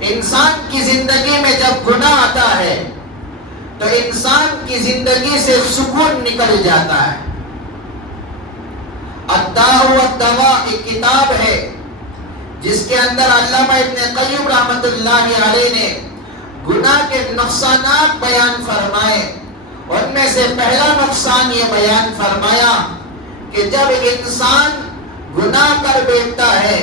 انسان کی زندگی میں جب گناہ آتا ہے تو انسان کی زندگی سے سکون نکل جاتا ہے۔ الداء والدواء ایک کتاب ہے جس کے اندر علامہ ابن قیم رحمۃ اللہ علیہ نے گناہ کے نقصانات بیان فرمائے۔ ان میں سے پہلا نقصان یہ بیان فرمایا کہ جب انسان گناہ کر بیٹھتا ہے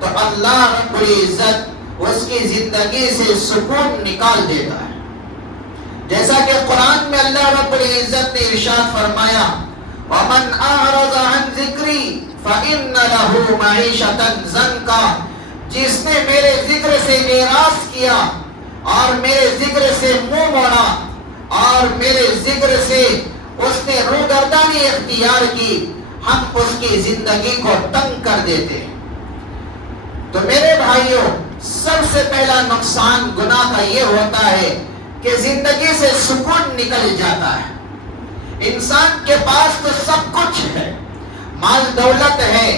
تو اللہ رب العزت اس کی زندگی سے سکون نکال دیتا ہے۔ جیسا کہ قرآن میں اللہ رب العزت نے ارشاد فرمایا وَمَنْ أَعْرَضَ عَنْ ذِكْرِي فَإِنَّ لَهُ مَعِيشَةً ضَنْكًا، جس نے میرے ذکر سے اعراض کیا اور میرے ذکر سے منہ موڑا اور میرے ذکر سے اس نے روگردانی اختیار کی، ہم اس کی زندگی کو تنگ کر دیتے ہیں۔ تو میرے بھائیوں، سب سے پہلا نقصان گناہ کا یہ ہوتا ہے کہ زندگی سے سکون نکل جاتا ہے۔ انسان کے پاس تو سب کچھ ہے، مال دولت ہے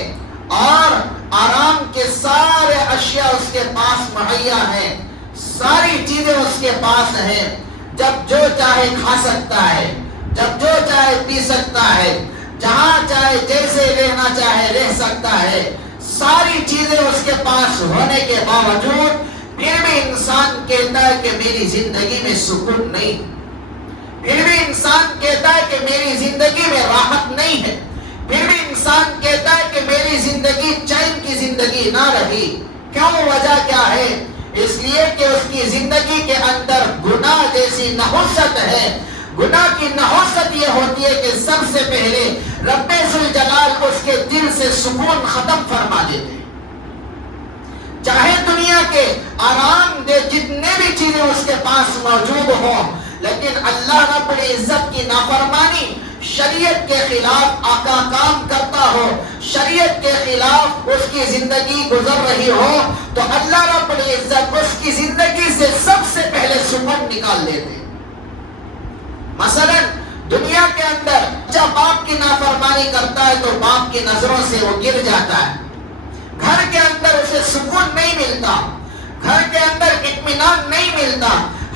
اور آرام کے سارے اشیاء اس کے پاس مہیا ہیں، ساری چیزیں اس کے پاس ہیں، جب جو چاہے کھا سکتا ہے، جب جو چاہے پی سکتا ہے، جہاں چاہے جیسے رہنا چاہے رہ سکتا ہے، ساری چیزیں اس کے پاس ہونے کے باوجود پھر بھی انسان کہتا ہے کہ میری زندگی میں سکون نہیں، پھر بھی انسان کہتا ہے کہ میری زندگی میں راحت نہیں ہے، پھر بھی انسان کہتا ہے کہ میری زندگی چین کی زندگی نہ رہی۔ کیوں؟ وجہ کیا ہے؟ اس لیے کہ اس کی زندگی کے اندر گناہ جیسی نحوست ہے۔ گناہ کی نحوست یہ ہوتی ہے کہ سب سے پہلے رب ذوالجلال اس کے دل سے سکون ختم فرما دیتے ہیں۔ چاہے دنیا کے آرام دہ جتنے بھی چیزیں اس کے پاس موجود ہوں، لیکن اللہ رب العزت کی نافرمانی، شریعت کے خلاف آقا کام کرتا ہو، شریعت کے خلاف اس کی زندگی گزر رہی ہو، تو اللہ رب العزت اس کی زندگی سے سب سے پہلے سکون نکال دیتے ہیں۔ مثلا دنیا کے اندر جب باپ کی نافرمانی کرتا ہے تو باپ کی نظروں سے وہ گر جاتا ہے، گھر کے اندر اسے سکون نہیں ملتا، گھر کے اندر اطمینان نہیں ملتا،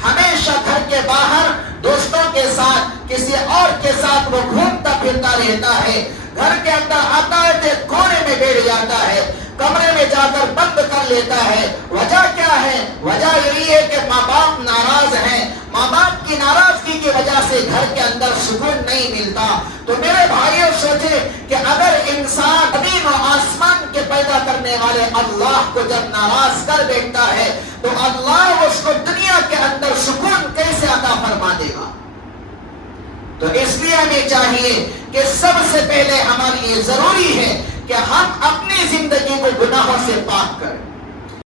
ہمیشہ گھر کے باہر دوستوں کے ساتھ کسی اور کے ساتھ وہ گھومتا پھرتا رہتا ہے، گھر کے اندر آتا ہے تو کونے میں بیٹھ جاتا ہے، کمرے میں جا کر بند کر لیتا ہے۔ وجہ کیا ہے؟ وجہ یہی ہے کہ ماں باپ ناراض ہیں، ماں باپ کی ناراضگی کی وجہ سے گھر کے اندر سکون نہیں ملتا۔ تو میرے بھائیوں سوچے کہ اگر انسان زمین و آسمان کے پیدا کرنے والے اللہ کو جب ناراض کر بیٹھتا ہے تو اللہ اس کو دنیا کے اندر سکون کیسے عطا فرما دے گا؟ تو اس لیے ہمیں چاہیے کہ سب سے پہلے ہمارے لیے ضروری ہے کہ ہم اپنی زندگی کو گناہوں سے پاک کریں۔